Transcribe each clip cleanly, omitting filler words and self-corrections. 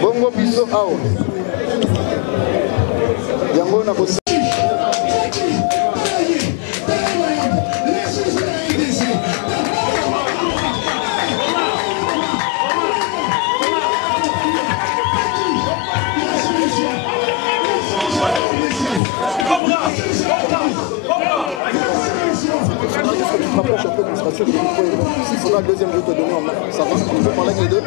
Bongo biso awa yango na ko s'il faudra le deuxième jeu te donner en main, ça va? On peut parler avec les deux?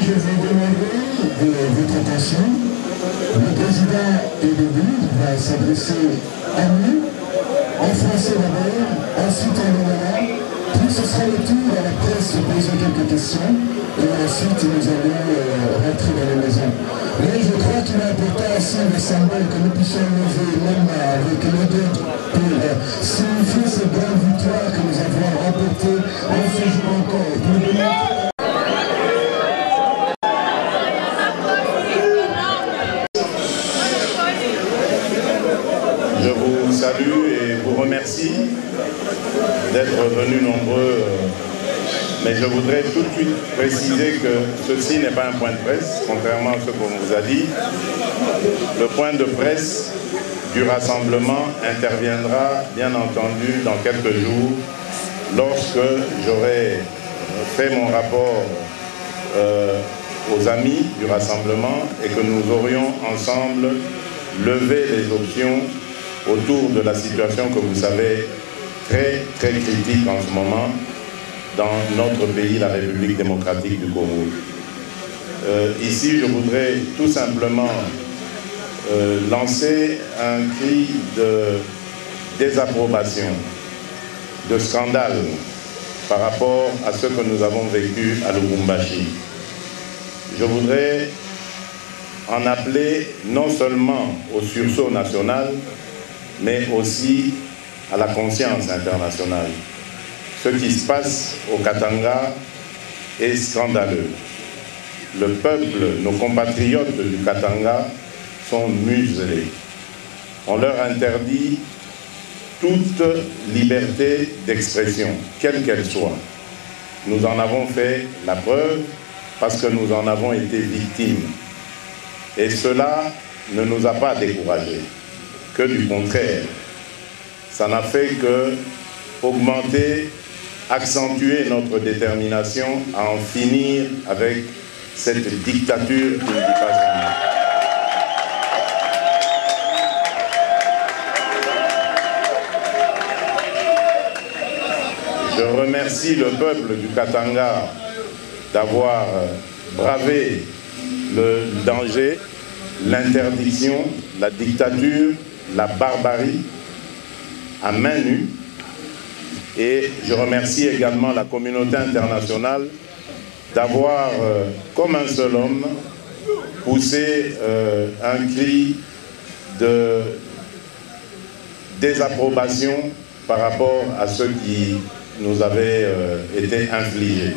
Je vais demander votre attention. Le président est debout, il va s'adresser à nous, en français d'abord, ensuite en lingala, puis ce sera le tour à la presse de poser quelques questions, et ensuite nous allons rentrer dans les maisons. Mais je crois qu'il est important aussi le symbole que nous puissions lever, même avec le deux, pour signifier ces grandes victoires que nous avons remportées en ce jour encore. Pour démontrer je vous salue et vous remercie d'être venus nombreux, mais je voudrais tout de suite préciser que ceci n'est pas un point de presse, contrairement à ce qu'on vous a dit. Le point de presse du rassemblement interviendra bien entendu dans quelques jours lorsque j'aurai fait mon rapport aux amis du rassemblement et que nous aurions ensemble levé les options autour de la situation que vous savez très critique en ce moment dans notre pays, la République démocratique du Congo. Ici, je voudrais tout simplement lancer un cri de désapprobation, de scandale par rapport à ce que nous avons vécu à Lubumbashi. Je voudrais en appeler non seulement au sursaut national, mais aussi à la conscience internationale. Ce qui se passe au Katanga est scandaleux. Le peuple, nos compatriotes du Katanga sont muselés. On leur interdit toute liberté d'expression, quelle qu'elle soit. Nous en avons fait la preuve parce que nous en avons été victimes. Et cela ne nous a pas découragés, que du contraire. Ça n'a fait que augmenter, accentuer notre détermination à en finir avec cette dictature qui ne dit pas son nom. Je remercie le peuple du Katanga d'avoir bravé le danger, l'interdiction, la dictature, la barbarie à main nue. Et je remercie également la communauté internationale d'avoir, comme un seul homme, poussé un cri de désapprobation par rapport à ce qui nous avait été infligé.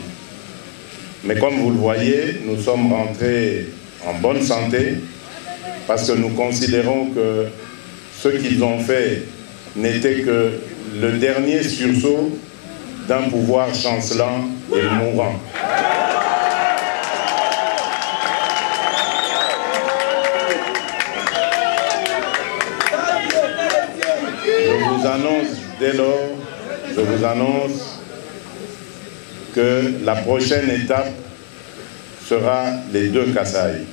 Mais comme vous le voyez, nous sommes rentrés en bonne santé parce que nous considérons que ce qu'ils ont fait n'était que le dernier sursaut d'un pouvoir chancelant et mourant. Je vous annonce dès lors, je vous annonce que la prochaine étape sera les deux Kasaï.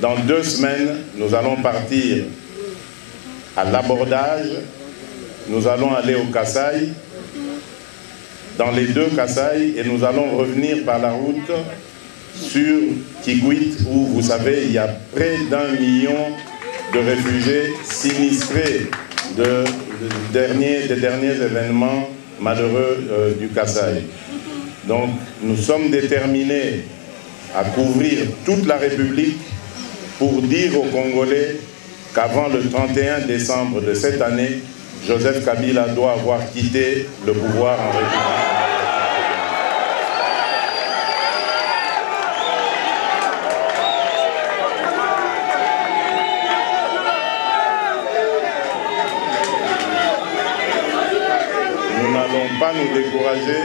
dans deux semaines, nous allons partir à l'abordage. Nous allons aller au Kasaï, dans les deux Kasaï, et nous allons revenir par la route sur Kikwit, où vous savez, il y a près d'1 million de réfugiés sinistrés des derniers événements malheureux du Kasaï. Donc nous sommes déterminés à couvrir toute la République pour dire aux Congolais qu'avant le 31 décembre de cette année, Joseph Kabila doit avoir quitté le pouvoir en République. Nous n'allons pas nous décourager.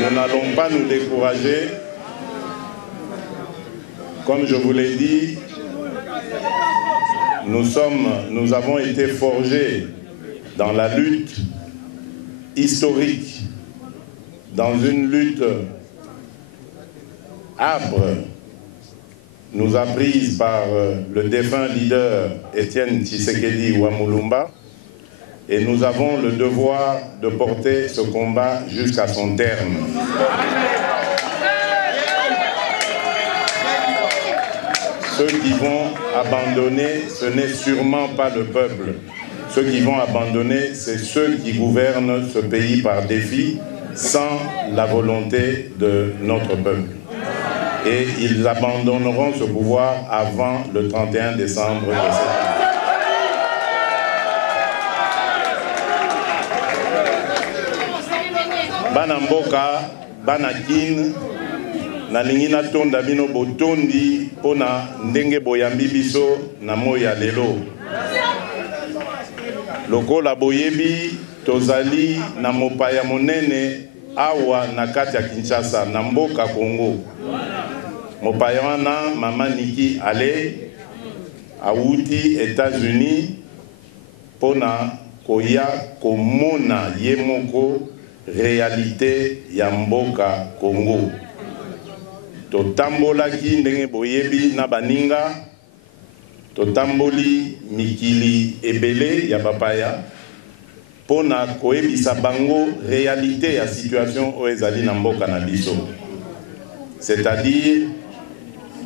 Nous n'allons pas nous décourager. Comme je vous l'ai dit, nous avons été forgés dans la lutte historique, dans une lutte âpre, nous apprise par le défunt leader Étienne Tshisekedi Wamulumba, et nous avons le devoir de porter ce combat jusqu'à son terme. Ceux qui vont abandonner, ce n'est sûrement pas le peuple. Ceux qui vont abandonner, c'est ceux qui gouvernent ce pays par défi, sans la volonté de notre peuple. Et ils abandonneront ce pouvoir avant le 31 décembre de cette année. Bana mboka, bana kin, na lingina tonda bino botondi pona ndenge boyambi biso na moya lelo. Lokola boyebi tozali na mopaya monene awa na kati ya Kinshasa na mboka Congo. Mopaya wana Mama Niki Ale awuti États-Unis pona koya komona ye moko réalité ya mboka Congo. Totambolaki ndenge boyebi na baninga, totamboli mikili ebele ya bapaya pona koyebisa bango réalité ya situation oyo ezali na mboka na biso. C'est-à-dire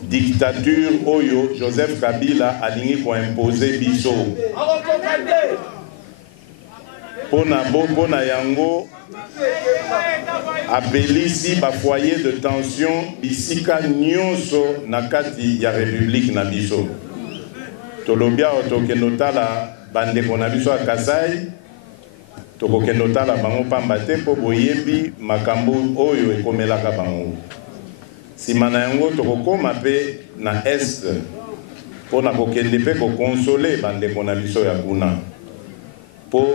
dictature oyo Joseph Kabila alingi koimpose biso. Pona yango apelisi ba foyer de tension bisika nyonso na kati ya République na biso. Tolobia otokendotala bandeko na biso ya Kasai, tokokendotala bango pamba te po boyebi makambo oyo ekomelaka bango. Sima na yango tokokoma pe na Est pona kokende pe kokonsole bandeko na biso ya kuna. Po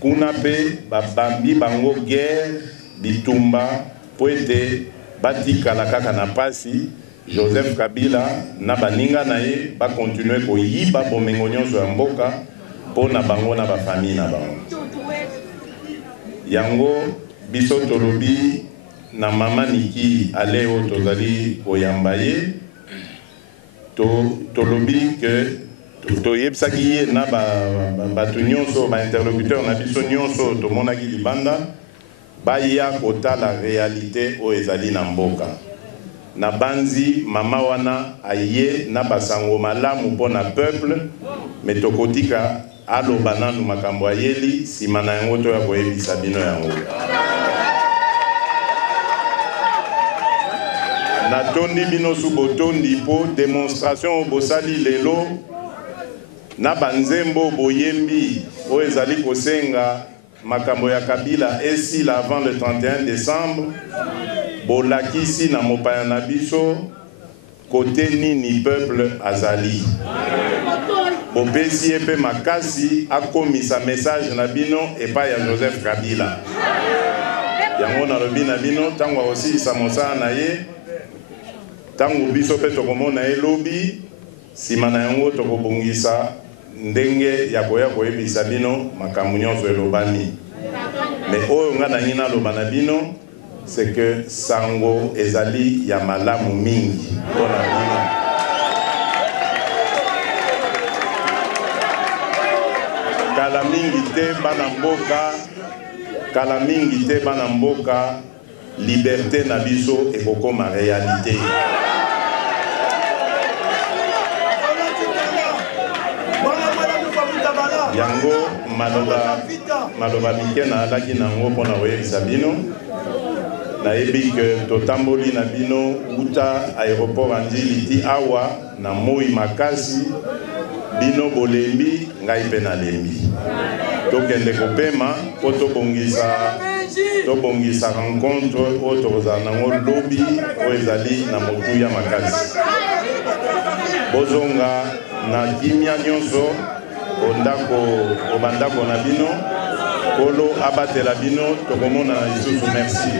kuna pe babambi bango guerre bitumba po ete batikala kaka na pasi Joseph Kabila na baninga na ye ba continuer koyiba bomengo nyonso ya mboka pona bango na bafamille na bango. Yango biso tolobi na Mama Niki Ale o tozali koyamba ye tolobi ke toyebisaki ye na bato nyonso bainterlocuteur na biso nyonso tomonaki libanda baya kotala réalité oyo ezali na mboka. Na banzi mama wana aye na basango malamu mpona peuple me tokotika aloba nanu makambo ayeli nsima na yango toya koyebisa bino yango. Natondi bino su botondi po démonstration bosali lelo na banzembo boyembi oyo ezali kosenga makambo ya Kabila esila avant le 31 décembre bolakisi na mopaya na biso kote nini peuple azali. Bopesi epe makasi akomisa message na bino epai ya Joseph Kabila. Yango nalobi na bino tango akosilisa mosala na ye, tango biso pe tokomona ye lobi, sima na yango tokobongisa ndenge ya koya koyebisa bino makambo nyonso elobani. Me oyo nga nangi naloba na bino, c'est que sango ezali ya malamu mingi pona bino. Kala mingi te bana mboka, kala mingi te bana mboka, liberté na biso ekokoma réalité. Yango maloba mike na alaki nango pona oyebisa bino nayebi ke totamboli na bino uta aéroport Anjili ti awa na moi makasi bino bolembi ngai pe nalembi tokende kopema po tobongisa rencontre oyo tokozala nango lobi oyo ezali na motuya makasi bozonga na kimia nyonso obandako na bino kolo abatela bino tokomona na lisusu. Merci.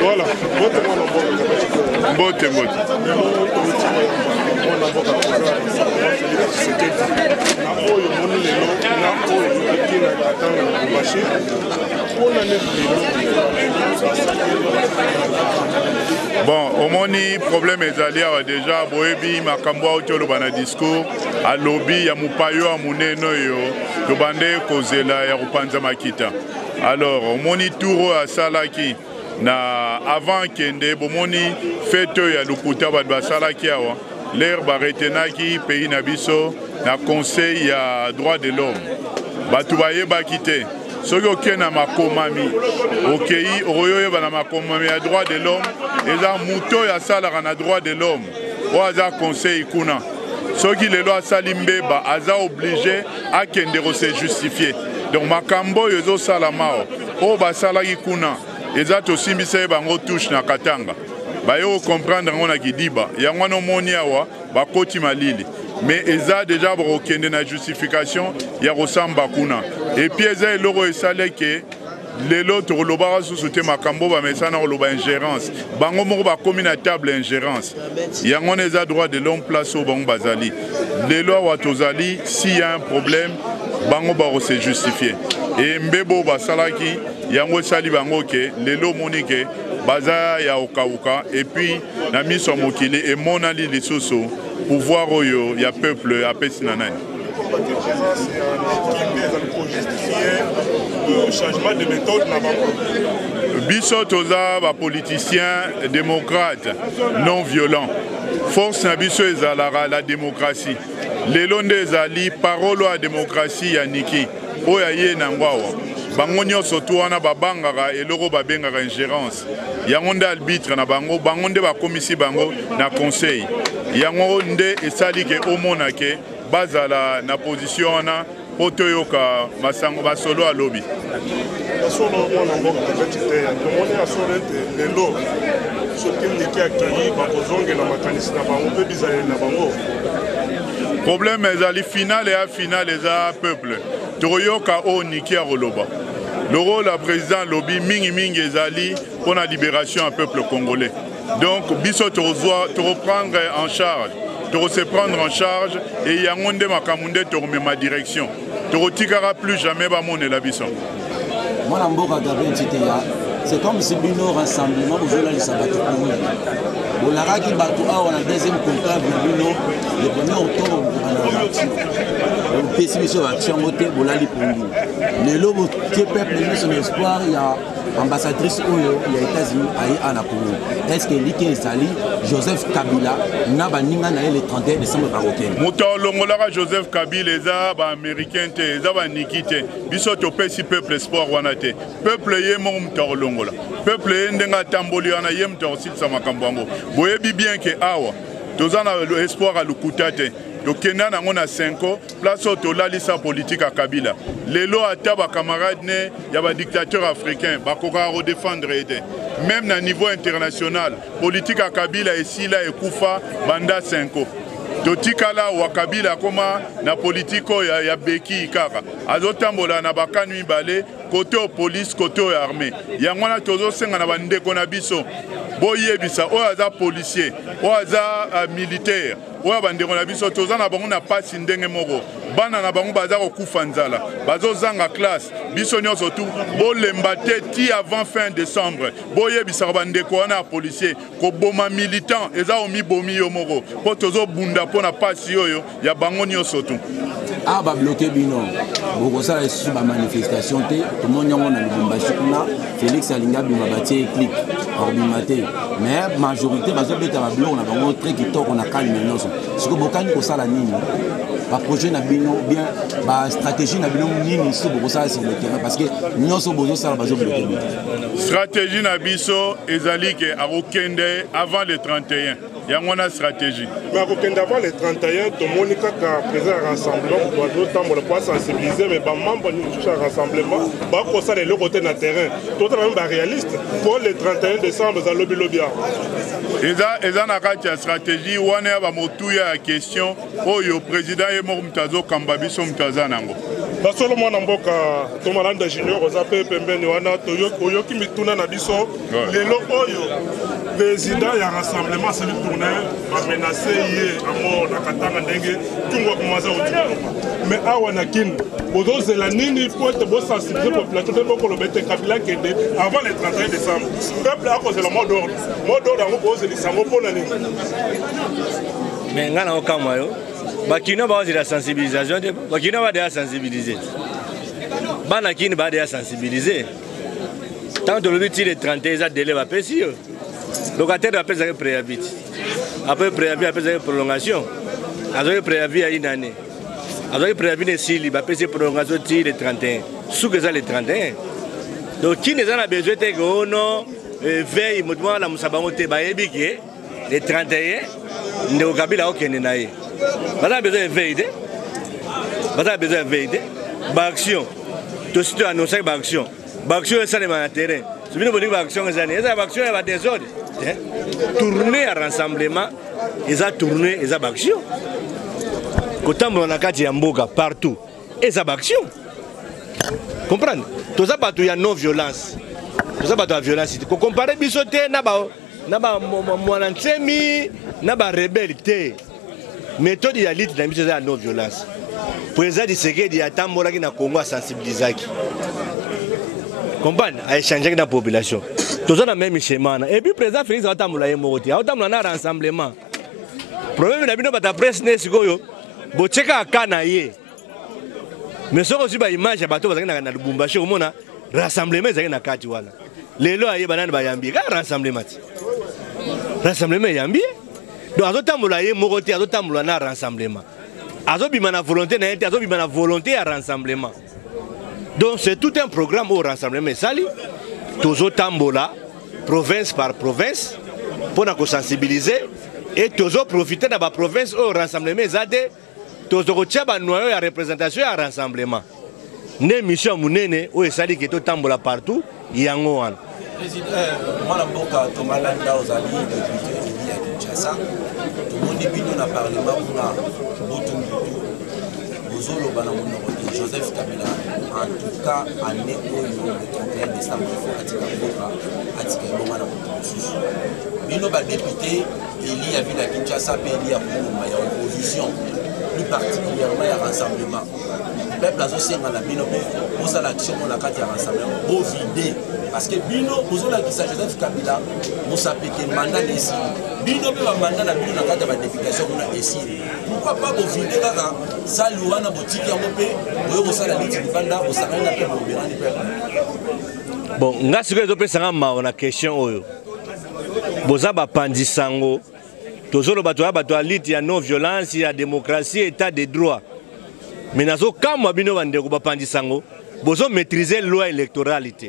Voilà, bote. Bon, au moni problème ezali awa déjà boyebi makambo auto lobana discours à lobby ya mupayo amuneno yo lobande kozela ya kupanza makita. Alors, au moni touro à salaki na avant kende bomoni fête ya lukuta ba salaki awa l'air ba retenaki pays na biso na conseil ya droit de l'homme batu baye ba kité soki okena makomami okei oyoye bana makomami ya droit de l'homme eza muto ya salaka na droit de l'homme o aza conseil kuna soki lelo asali mbeba aza obligé akende ko se justifier donc makambo yozo salamao o basalaki kuna eza tosimbisa bango touche na katanga bayo comprendre ngo na kidiba yango no moni awa bakoti malili mais eza déjà bakokende na justification ya kosamba kuna et puis eza eloko esaleke lelo tolobaka susu te makambo bamesana koloba ingérence bango moko bakomi na table ingérence yango na eza droit de l'homme place oyo bango bazali lelo awa tozali s'il y a un problème bango bako se justifier et mbebo basalaki yango esali bango ke lelo moni ke baza ya okauka et puis na miso mokili emonali lisusu pouvoir oyo ya peuple apesi na nani changement de méthode na bango biso toza ba politiciens démocrates non violents force na biso ezalaka la démocratie lelo nde ezali parole ya démocratie ya niki oyo aye na ngwawa bango nyonso tu wana babangaka eloko babengaka ingérence yango nde arbitre na bango bango nde bakomisi bango na conseil yango nde esali ke omona ke bazala na position wana po toyoka masango basolo alobi solo mwana mboka kabeti te tomoni asolo ete lelo soki ndiki akei bakozongela makanisi na bango mpe bizaleli na bango problème ezali finale ya finale eza peuple toyoka o niki ya koloba le rôle la président lobby mingi ezali pour la libération du peuple congolais donc biso to reprendre en charge to se prendre en charge et yangonde makamunde to ma direction to tikara plus jamais ba monela biso mwana mboka Gabriel Chiteya c'est comme si bino rassemblement aujourd'hui les sabato pour bolakaki bato awa na deuxième contrat bino le premier octobre le pessimisme action moté bolali pongi lelo botie peuple ni son espoir ya ambassadrice oyo ya États-Unis à na Congo est-ce que liki ezali Joseph Kabila na baninga na le 31 décembre baroken moto longolaka Joseph Kabila eza ba américain te eza ba nikite biso to pesi peuple espoir wana te peuple ye mo mto longola peuple ye ndenga tamboli wana ye mto silsa makambo ngo boyebi bien que awa tozana espoir à lukuta te tokenda nango na 5 ans place au tolalisa politique à Kabila lelo ata ba camarade ne ya ba dictateur africain bakoka redéfendre ete même na niveau international politique à Kabila esila ekufa banda 5 ans totikala wakabila koma na politiko ya beki kaka azotambola na bakanu mibale côté au police côté au armée yangwana tozo senga na bandeko na biso boyebisa o aza policier o aza militaire o bandeko na biso toza na bango na pasi ndenge moko bana na bango baza kokufa nzala bazozanga classe biso nyonso tu bolemba te ti avant fin décembre boyebisa bandeko wana policier ko boma militant eza omibomi yo moko po tozo bunda po na pasi oyo ya bango nyonso tu ah ba bloquer bino boko ça est ba manifestation te tout monde yango na Lubumbashi kuna Félix Alinga bima batie clic ordinateur mais majorité bazo beta ba blo na bango très kitoko na calme nyonso siko bokani ko sala nini ba projet na bino bien ba stratégie na bino nini so boko ça sur le terrain parce que nyonso bozo sala bazo bloquer stratégie na biso ezali ke akokende avant le 31 yango na stratégie mais akokende avant le 31 tomoni kaka président rassemblement doit tambola pour sensibiliser mais ba membre ni touche rassemblement ba ko sala le côté na terrain tout même ba réaliste pour le 31 décembre za lobby lobby eza na kati ya stratégie wana ba motuya ya question oyo président ye moko mutazo kamba biso mutaza nango basolo mwana mboka tomalanda junior oza pe pembeni wana toyoki mituna na biso lelo oyo président ya rassemblement c'est le tourneur va menacer ye amo na katanga ndenge tungo commencer au tournoi mais awa na kin bozozela nini pour te bo sensibiliser population te boko lobete kabila kende avant le 31 décembre peuple a causé le mot d'ordre ngo bozeli sango pona nini mais ngana okama yo bakina ba de la sensibilisation bakina ba de la sensibiliser bana kini ba de la sensibiliser tant de le le 31 za délai va pesi yo locataire va peser préavis après préavis va peser prolongation avec préavis à une année avec préavis de sili va peser prolongation le 31 sous que ça le 31 donc qui n'est a besoin de que non veille mouvement la musabango te ba yebiki le 31 ndeko kabila okende na ye baza besoin de veille baza besoin de veille ba action to sito annoncer ba action ça les na terrain c'est bien bonne action ça les action va désordre tourner à rassemblement ils a tourné ils a action kotambo na kati ya mboka partout ils a action comprendre tout ça pas il y a non violence tout ça pas de violence ko comparer bisoté na ba mwana nsemi na ba rebelle te méthode ya lutte na biso ya non violence président Tshisekedi atambola ki na Congo sensibilisaki comprendre a échanger na population tous na même chemin et puis président Félix atambola ye moti atambola na rassemblement problème na bino bata presse ne sikoyo bocheka akana ye mais soko si ba image ya bato bazaki na Lubumbashi omona rassemblement ezaki na kati wana lelo aye banani bayambi ka rassemblement yambi donc azotambola ye mokoti azotambola na rassemblement azobima na volonté na yete azobima na volonté ya rassemblement donc c'est tout un programme au rassemblement sali tozotambola province par province pour na ko sensibiliser et tozo profiter na ba province au rassemblement ezade tozo ko tia ba noyo ya représentation ya rassemblement ne mission munene o esali ke totambola partout yango wana mwana mboka tomalanda ozali député eli ya Kinshasa tomondi bino na parlement kuna botumbutu bozoloba na monoko te Joseph Kabila en tout cas année oyo le 31 décembre atika mboka atika elonga na moto mosusu bino badéputé eli ya ville ya Kinshasa mpe eli ya kolomba ya opposition plus particulièrement ya rassemblement peuple azosenga na bino mpe bosala action na kati ya rassemblement bovide parce que bino bozolakisa Joseph Kabila mosapeke mandat esili bino mpe bamanda na bino na kati ya badéputation kuna esili pourquoi pas bovide kaka sali wana botiki yango mpe oyo kosala liti libanda bosangani na mpe boberani mpe bon nga sikoyo ezopesanga mawa na question oyo boza bapandisango tozoloba toya bato ya liti ya non violence ya démocratie état de droit mais nazo kamwa bino bandeko bapandisango bozo maîtriser loi électorale te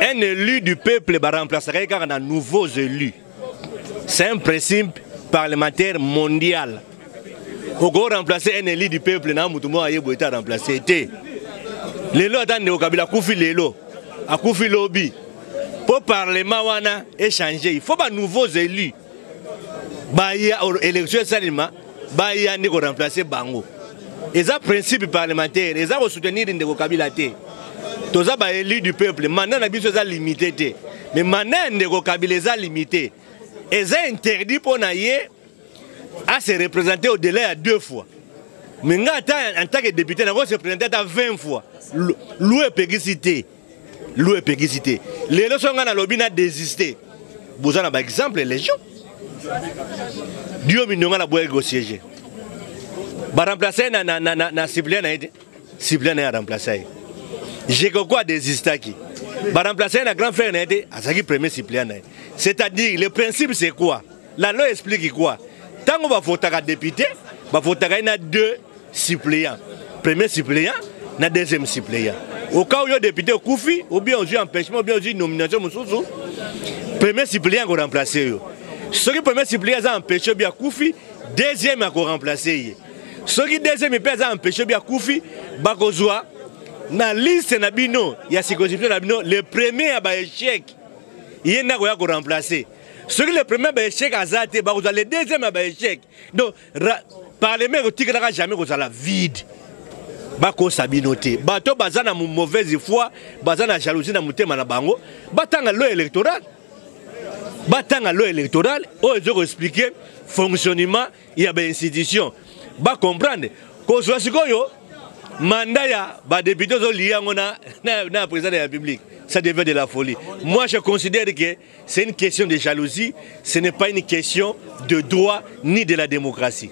un élu du peuple va remplacer un nouveaux élus. C'est un principe parlementaire mondial. Au go remplacer un élu du peuple, na mutumo aye boita remplacer te. Lelo atande au Kabila kufi lelo, akufi lobby. Pour parlement wana échanger, il faut pas nouveaux élus. Ba ya élection salima bayandi ko remplacer bango. Eza principe parlementaire, eza ko soutenir Ndeko Kabila te. Toza ba élu du peuple, mandat na biso eza limité te. Mais mandat Ndeko Kabila eza limité. Eza interdit pour na ye à se représenter au-delà de 2 fois. Mais en tant que député, on va se présenter à 20 fois. Loué pégicité. Loué pégicité. Les leçons qu'on a lobby n'a désisté. Vous en avez par exemple les gens. Dieu m'a la boîte au siège. Bah remplacer na suppléant na été. Suppléant na remplacer. J'ai quoi désister qui. Bah remplacer na grand frère na été. À ça qui premier suppléant na. C'est-à-dire le principe c'est quoi? La loi explique quoi? Tant qu'on va voter un député, va voter un 2 suppléants. Premier suppléant, na deuxième suppléant. Au cas où le député Koufi, ou bien on empêchement, ou bien on nomination, premier suppléant qu'on remplace. Ceux qui premier suppléant ont empêché bien Koufi, deuxième qu'on remplace. Ceux qui deuxième peut empêché bien Koufi, bakozwa na liste na bino, il y a circonscription na bino, le premier a échec. Il y en a qu'on remplacer. Ceux qui le premier a échec à Zate, le deuxième a échec. Donc, parlement au tigre n'a jamais qu'on la vide. Bako sabinoté. Bato bazana mauvaise foi, bazana jalousie na mutema na bango, batanga loi électorale. Batanga loi électorale, ils ont expliqué fonctionnement il y a des institutions. Ba comprendre ko sikoyo mandat ya ba député zo liango na président de la République. Ça devient de la folie. Moi, je considère que c'est une question de jalousie, ce n'est pas une question de droit ni de la démocratie.